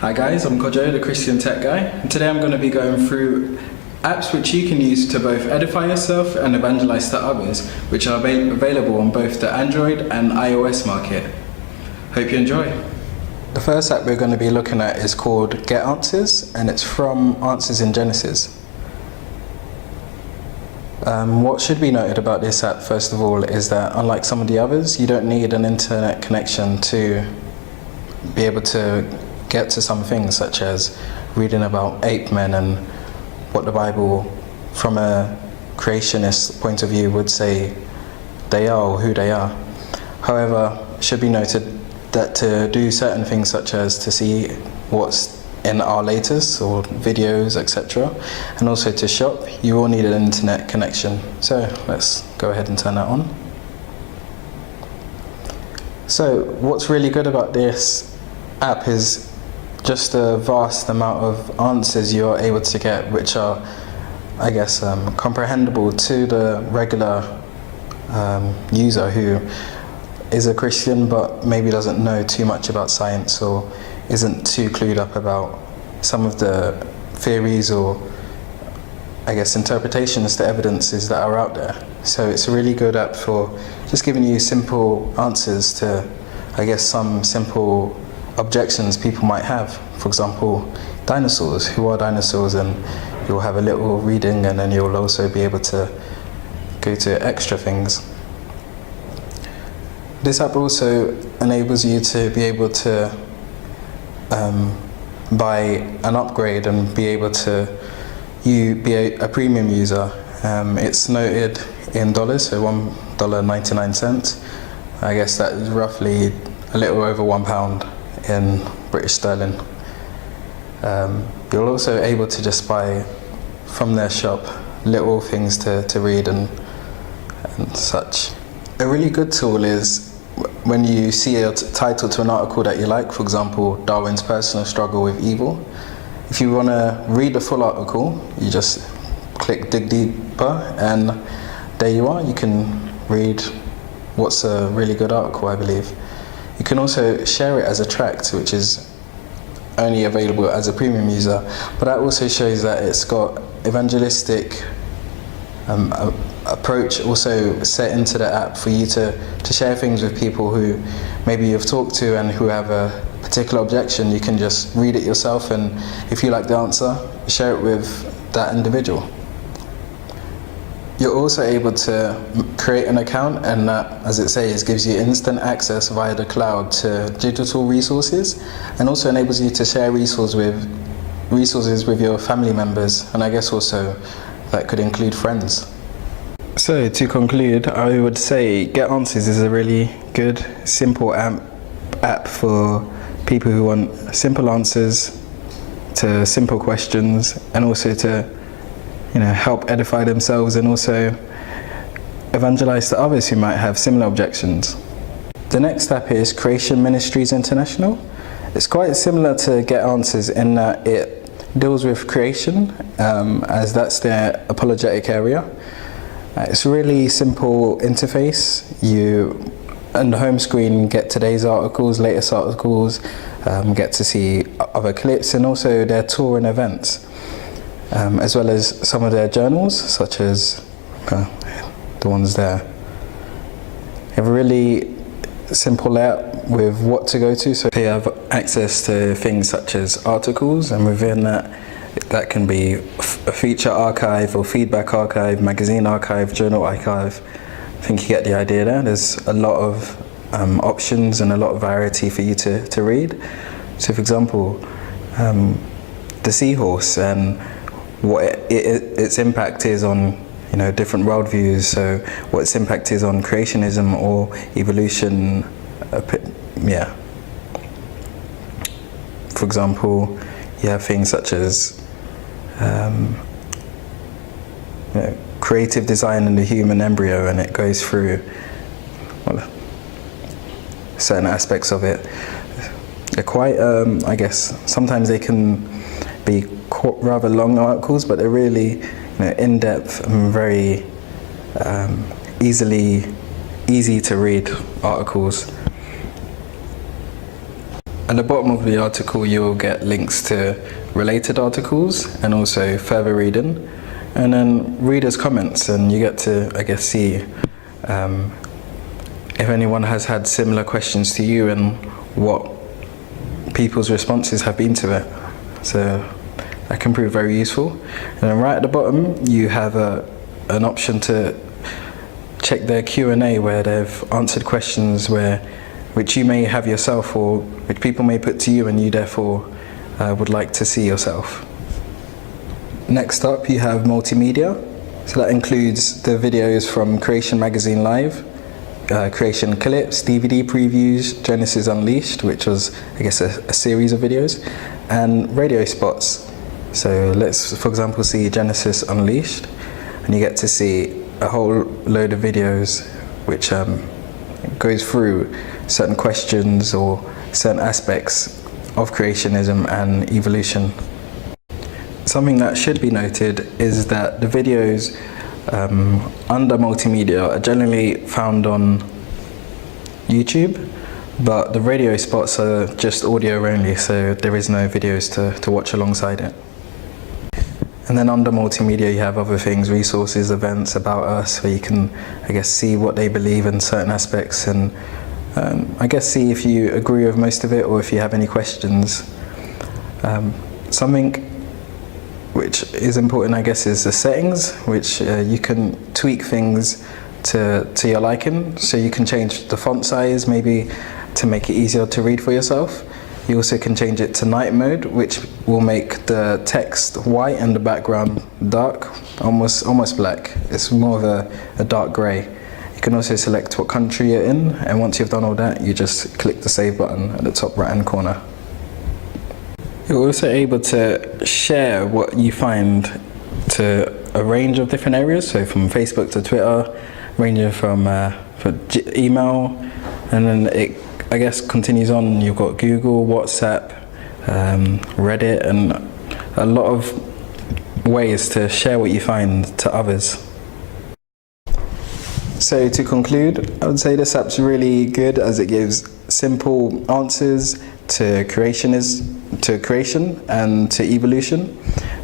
Hi guys, I'm Kojo, the Christian Tech Guy, and today I'm going to be going through apps which you can use to both edify yourself and evangelize to others, which are available on both the Android and iOS market. Hope you enjoy. The first app we're going to be looking at is called Get Answers, and it's from Answers in Genesis. What should be noted about this app, first of all, is that unlike some of the others, you don't need an internet connection to be able to get to some things, such as reading about ape men and what the Bible, from a creationist point of view, would say they are or who they are. However, it should be noted that to do certain things, such as to see what's in our latest or videos, etc., and also to shop, you will need an internet connection. So let's go ahead and turn that on. So what's really good about this app is just a vast amount of answers you're able to get, which are, I guess, comprehensible to the regular user who is a Christian but maybe doesn't know too much about science or isn't too clued up about some of the theories or, I guess, interpretations to evidences that are out there. So it's a really good app for just giving you simple answers to, I guess, some simple objections people might have. For example, dinosaurs. Who are dinosaurs? And you'll have a little reading, and then you'll also be able to go to extra things. This app also enables you to be able to buy an upgrade and be able to be a premium user. It's noted in dollars, so $1.99. I guess that is roughly a little over £1 in British sterling. You're also able to just buy from their shop little things to read and such. A really good tool is when you see a title to an article that you like, for example, Darwin's personal struggle with evil. If you want to read the full article, you just click dig deeper, and there you are. You can read what's a really good article, I believe. You can also share it as a tract, which is only available as a premium user, but that also shows that it's got evangelistic approach also set into the app for you to share things with people who maybe you've talked to and who have a particular objection. You can just read it yourself, and if you like the answer, share it with that individual. You're also able to create an account, and that, as it says, gives you instant access via the cloud to digital resources, and also enables you to share resources with your family members, and I guess also that could include friends. So to conclude, I would say Get Answers is a really good, simple app for people who want simple answers to simple questions, and also to help edify themselves and also evangelize to others who might have similar objections. The next app is Ministries International. It's quite similar to Get Answers in that it deals with creation, as that's their apologetic area. It's a really simple interface. You, on the home screen, get today's articles, latest articles, get to see other clips, and also their tour and events. As well as some of their journals, such as the ones there. You have a really simple layout with what to go to, so you have access to things such as articles, and within that can be a feature archive or feedback archive, magazine archive, journal archive. I think you get the idea there. There's a lot of options and a lot of variety for you to read. So for example, the seahorse and what its impact is on different worldviews, so what its impact is on creationism or evolution. For example, you have things such as creative design in the human embryo, and it goes through certain aspects of it. They're quite, I guess, sometimes they can be rather long articles, but they're really in-depth and very easy to read articles. At the bottom of the article, you'll get links to related articles and also further reading, and then readers' comments, and you get to, I guess, see if anyone has had similar questions to you and what people's responses have been to it. So that can prove very useful. And then right at the bottom, you have an option to check their Q&A, where they've answered questions which you may have yourself, or which people may put to you and you therefore would like to see yourself. Next up, you have multimedia. So that includes the videos from Creation Magazine Live, Creation Clips, DVD previews, Genesis Unleashed, which was, I guess, a series of videos, and radio spots. So let's, for example, see Genesis Unleashed, and you get to see a whole load of videos which goes through certain questions or certain aspects of creationism and evolution. Something that should be noted is that the videos under multimedia are generally found on YouTube, but the radio spots are just audio only, so there is no videos to watch alongside it. And then under multimedia, you have other things, resources, events, about us, where you can, I guess, see what they believe in certain aspects, and I guess see if you agree with most of it or if you have any questions. Something which is important, I guess, is the settings, which you can tweak things to your liking. So you can change the font size, maybe to make it easier to read for yourself. You also can change it to night mode, which will make the text white and the background dark, almost black. It's more of a dark grey. You can also select what country you're in, and once you've done all that, you just click the save button at the top right hand corner. You're also able to share what you find to a range of different areas, so from Facebook to Twitter, ranging from email, and then it, I guess, continues on. You've got Google, WhatsApp, Reddit, and a lot of ways to share what you find to others. So to conclude, I would say this app's really good as it gives simple answers to creation and to evolution,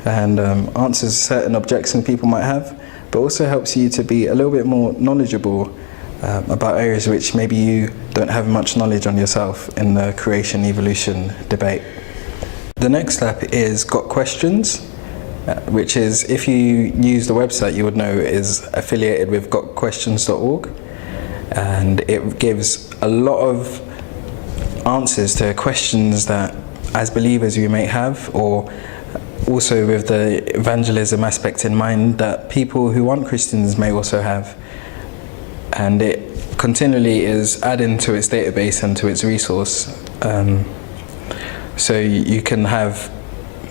and answers certain objections people might have, but also helps you to be a little bit more knowledgeable about areas which maybe you don't have much knowledge on yourself in the creation evolution debate. The next app is Got Questions, which is, if you use the website, you would know is affiliated with gotquestions.org, and it gives a lot of answers to questions that as believers we may have, or also with the evangelism aspect in mind that people who aren't Christians may also have. And it continually is adding to its database and to its resource. So you can have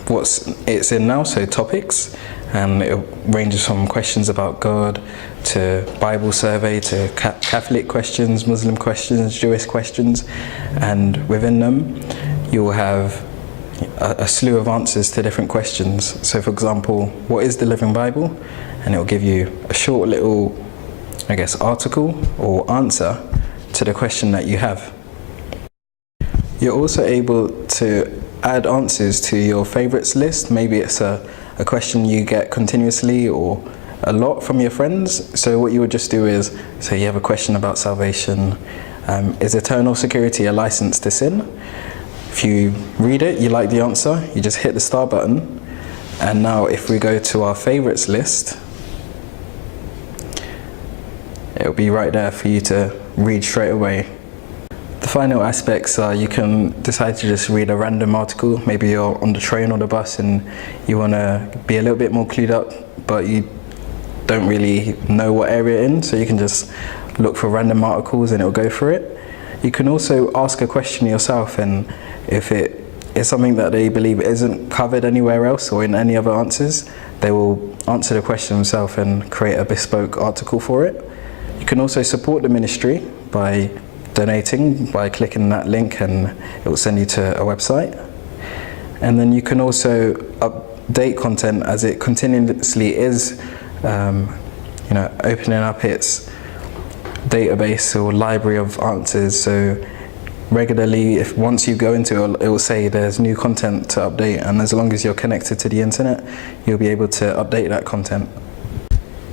it's in now, so topics, and it ranges from questions about God to Bible survey to Catholic questions, Muslim questions, Jewish questions, and within them you will have a slew of answers to different questions. So for example, what is the Living Bible? And it will give you a short little, I guess, article or answer to the question that you have. You're also able to add answers to your favorites list. Maybe it's a question you get continuously or a lot from your friends. So what you would just do is, say you have a question about salvation. Is eternal security a license to sin? If you read it, you like the answer, you just hit the star button. And now if we go to our favorites list, it'll be right there for you to read straight away. The final aspects are you can decide to just read a random article. Maybe you're on the train or the bus and you want to be a little bit more clued up, but you don't really know what area you're in, so you can just look for random articles and it'll go for it. You can also ask a question yourself, and if it is something that they believe isn't covered anywhere else or in any other answers, they will answer the question themselves and create a bespoke article for it. You can also support the ministry by donating, by clicking that link, and it will send you to a website. And then you can also update content as it continuously is opening up its database or library of answers. So regularly, if once you go into it will say there's new content to update, and as long as you're connected to the internet, you'll be able to update that content.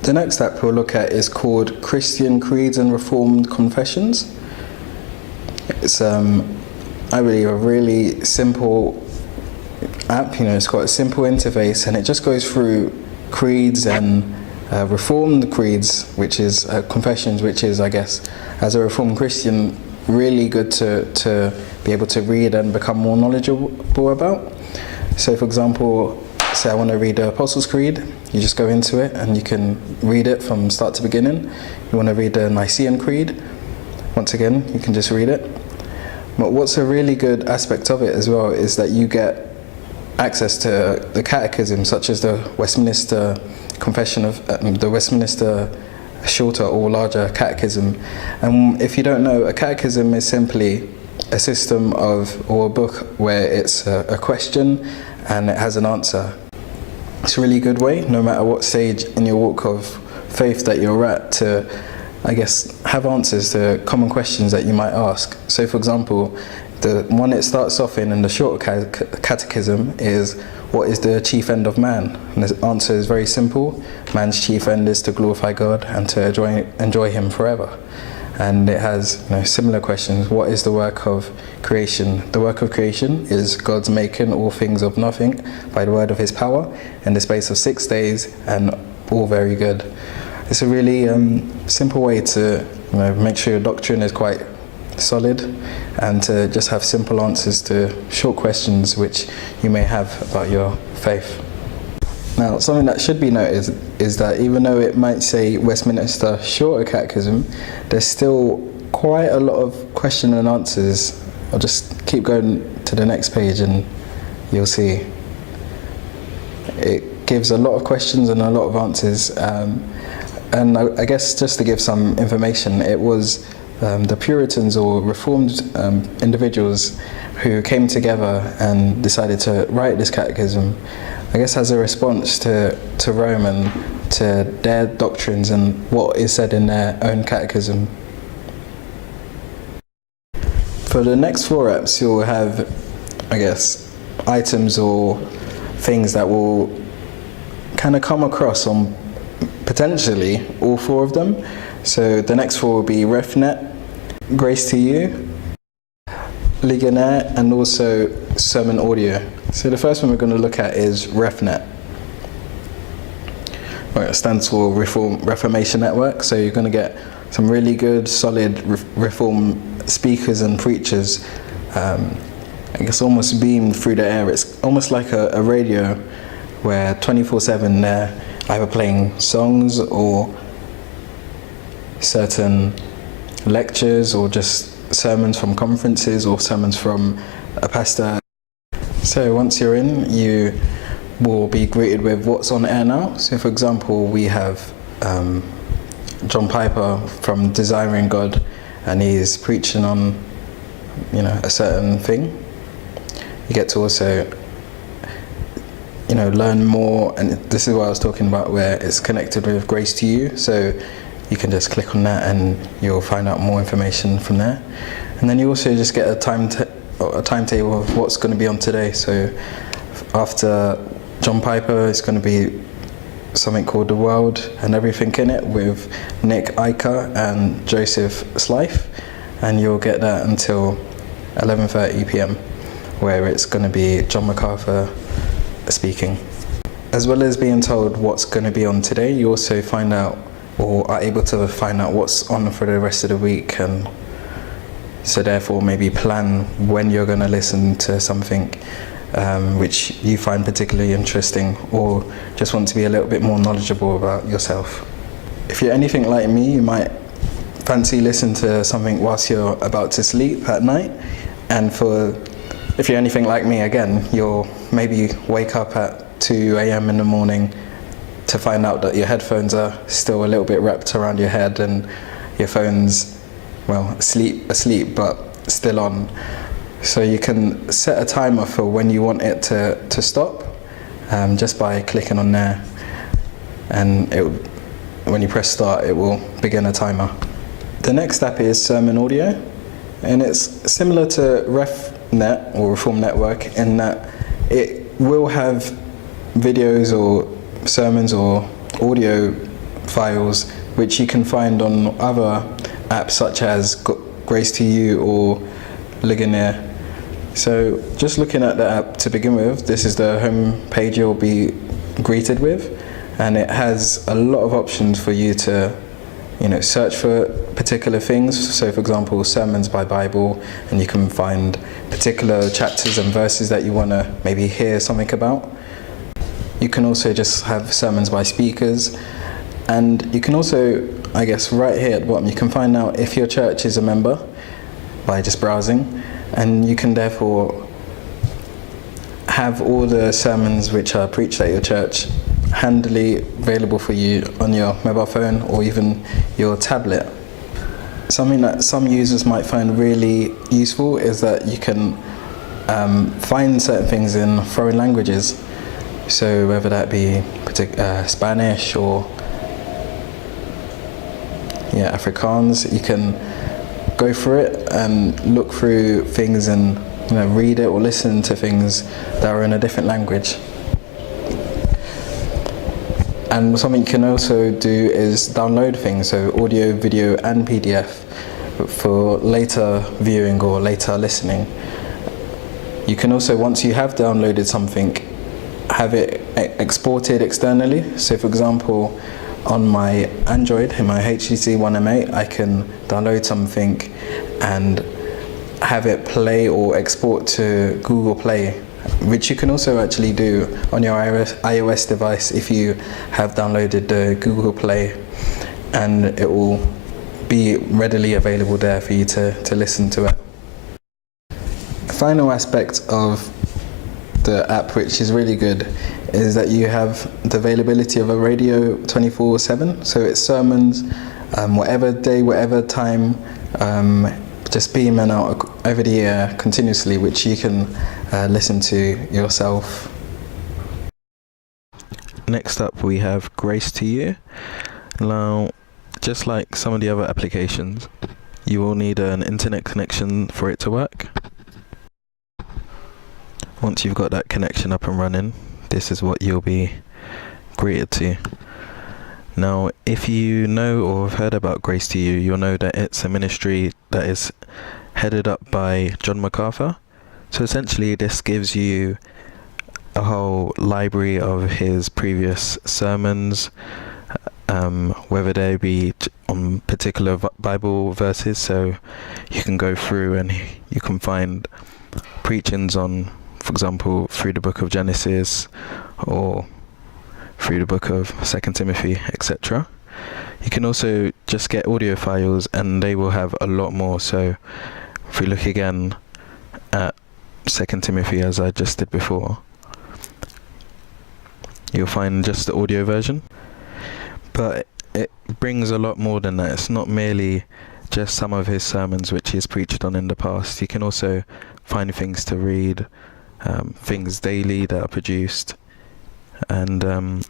The next app we'll look at is called Christian Creeds and Reformed Confessions. It's I believe a really simple app. It's got a simple interface, and it just goes through creeds and Reformed creeds, which is confessions, which is, I guess, as a Reformed Christian, really good to be able to read and become more knowledgeable about. So for example, say I want to read the Apostles' Creed, you just go into it and you can read it from start to beginning. You want to read the Nicene Creed, once again, you can just read it. But what's a really good aspect of it as well is that you get access to the catechism, such as the Westminster Confession of the Westminster Shorter or Larger Catechism. And if you don't know, a catechism is simply a system of, or a book where it's a question and it has an answer. It's a really good way, no matter what stage in your walk of faith that you're at, to, I guess, have answers to common questions that you might ask. So for example, the one it starts off in the shorter catechism is, what is the chief end of man? And the answer is very simple. Man's chief end is to glorify God and to enjoy him forever. And it has similar questions. What is the work of creation? The work of creation is God's making all things of nothing by the word of his power in the space of 6 days, and all very good. It's a really simple way to make sure your doctrine is quite solid, and to just have simple answers to short questions which you may have about your faith. Now, something that should be noted is that even though it might say Westminster Shorter Catechism, there's still quite a lot of question and answers. I'll just keep going to the next page and you'll see. It gives a lot of questions and a lot of answers. And I guess just to give some information, it was the Puritans or Reformed individuals who came together and decided to write this catechism, I guess as a response to Rome and to their doctrines and what is said in their own catechism. For the next 4 apps, you'll have, I guess, items or things that will kind of come across on potentially all 4 of them. So the next 4 will be Refnet, Grace to You, Ligonier, and also sermon audio. So the first one we're going to look at is Refnet. Well, it stands for Reformation Network. So you're going to get some really good, solid Reform speakers and preachers, I guess almost beamed through the air. It's almost like a radio where 24/7 they're either playing songs or certain lectures or just sermons from conferences or sermons from a pastor. So once you're in, you will be greeted with what's on air now. So for example, we have John Piper from Desiring God, and he's preaching on a certain thing. You get to also learn more, and this is what I was talking about, where it's connected with Grace to You. So you can just click on that and you'll find out more information from there. And then you also just get a timetable of what's going to be on today. So after John Piper, it's going to be something called The World and Everything in It with Nick Iker and Joseph Slife, and you'll get that until 11:30 p.m. where it's going to be John MacArthur speaking. As well as being told what's going to be on today, you also find out, or are able to find out, what's on for the rest of the week, and so therefore maybe plan when you're going to listen to something which you find particularly interesting, or just want to be a little bit more knowledgeable about yourself. If you're anything like me, you might fancy listen to something whilst you're about to sleep at night, and if you're anything like me, again, you'll maybe wake up at 2 a.m. in the morning to find out that your headphones are still a little bit wrapped around your head and your phone's, asleep but still on. So you can set a timer for when you want it to stop, just by clicking on there, and when you press start, it will begin a timer. The next app is sermon audio. And it's similar to Refnet or Reform Network in that it will have videos or sermons or audio files which you can find on other apps such as Grace to You or Ligonier. So just looking at the app to begin with, this is the home page you'll be greeted with, and it has a lot of options for you to search for particular things. So for example, sermons by Bible, and you can find particular chapters and verses that you want to maybe hear something about. You can also just have sermons by speakers, and you can also, I guess right here at the bottom, you can find out if your church is a member by just browsing, and you can therefore have all the sermons which are preached at your church handily available for you on your mobile phone or even your tablet. Something that some users might find really useful is that you can find certain things in foreign languages. So whether that be Spanish or Afrikaans, you can go through it and look through things and read it or listen to things that are in a different language. And something you can also do is download things, so audio, video and PDF for later viewing or later listening. You can also, once you have downloaded something, have it exported externally. So for example, on my Android, in my HTC One M8, I can download something and have it play or export to Google Play, which you can also actually do on your iOS device if you have downloaded the Google Play, and it will be readily available there for you to listen to it. The final aspect of the app, which is really good, is that you have the availability of a radio 24/7. So it's sermons, whatever day, whatever time, just beaming out over the air continuously, which you can listen to yourself. Next up we have Grace to You. Now, just like some of the other applications, you will need an internet connection for it to work. Once you've got that connection up and running, this is what you'll be greeted to. Now, if you know or have heard about Grace to You, you'll know that it's a ministry that is headed up by John MacArthur. So essentially this gives you a whole library of his previous sermons, whether they be on particular Bible verses, so you can go through and you can find preachings on, for example, through the book of Genesis or through the book of 2 Timothy, etc. You can also just get audio files, and they will have a lot more. So if we look again at 2 Timothy, as I just did before, you'll find just the audio version. But it brings a lot more than that. It's not merely just some of his sermons which he's preached on in the past. You can also find things to read, things daily that are produced, and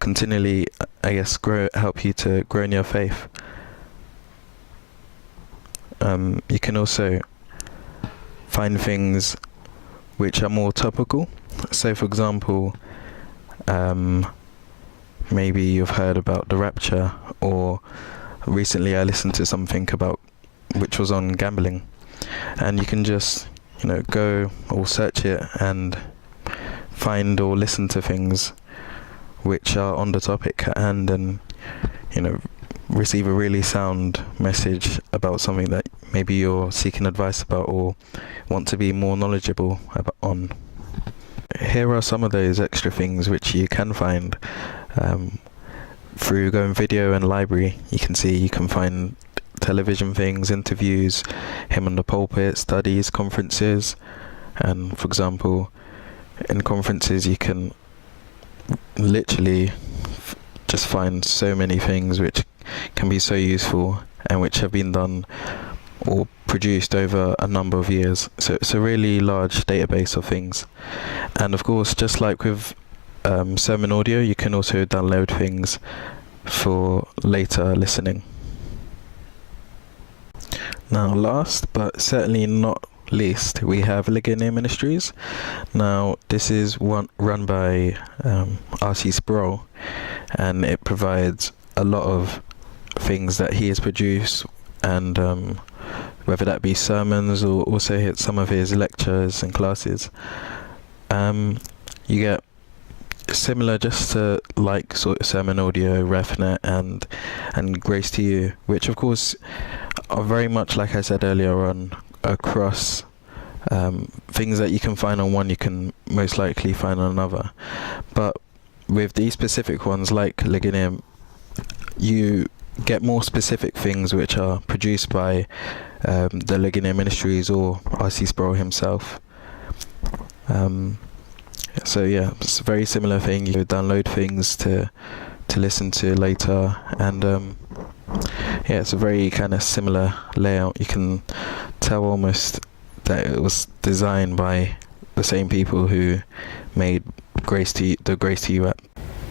continually, I guess, help you to grow in your faith. You can also find things which are more topical. So for example, maybe you've heard about the rapture, or recently I listened to something about which was on gambling, and you can just go or search it and find or listen to things which are on the topic at hand, and receive a really sound message about something that maybe you're seeking advice about or want to be more knowledgeable on. Here are some of those extra things which you can find through going video and library. You can find television things, interviews, him on the pulpit, studies, conferences, and for example, in conferences you can literally just find so many things which can be so useful and which have been done or produced over a number of years. So it's a really large database of things. And of course, just like with sermon audio, you can also download things for later listening. Now, last but certainly not least, we have Ligonier Ministries. Now, this is one run by R.C. Sproul, and it provides a lot of things that he has produced, and whether that be sermons or also some of his lectures and classes. You get similar just to like sort of sermon audio, Refnet and Grace to You, which of course are very much, like I said earlier on, across things that you can find on one, you can most likely find on another. But with these specific ones like Ligonier, you get more specific things which are produced by the Ligonier Ministries or R.C. Sproul himself. So yeah, it's a very similar thing. You download things to listen to later, and yeah, it's a very kind of similar layout. You can tell almost that it was designed by the same people who made the Grace to You app.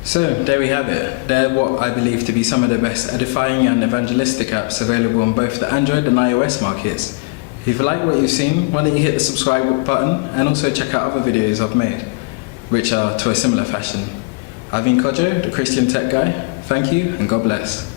So there we have it. They're what I believe to be some of the best edifying and evangelistic apps available on both the Android and iOS markets. If you like what you've seen, why don't you hit the subscribe button and also check out other videos I've made, which are to a similar fashion. I've been Kojo, the Christian tech guy. Thank you and God bless.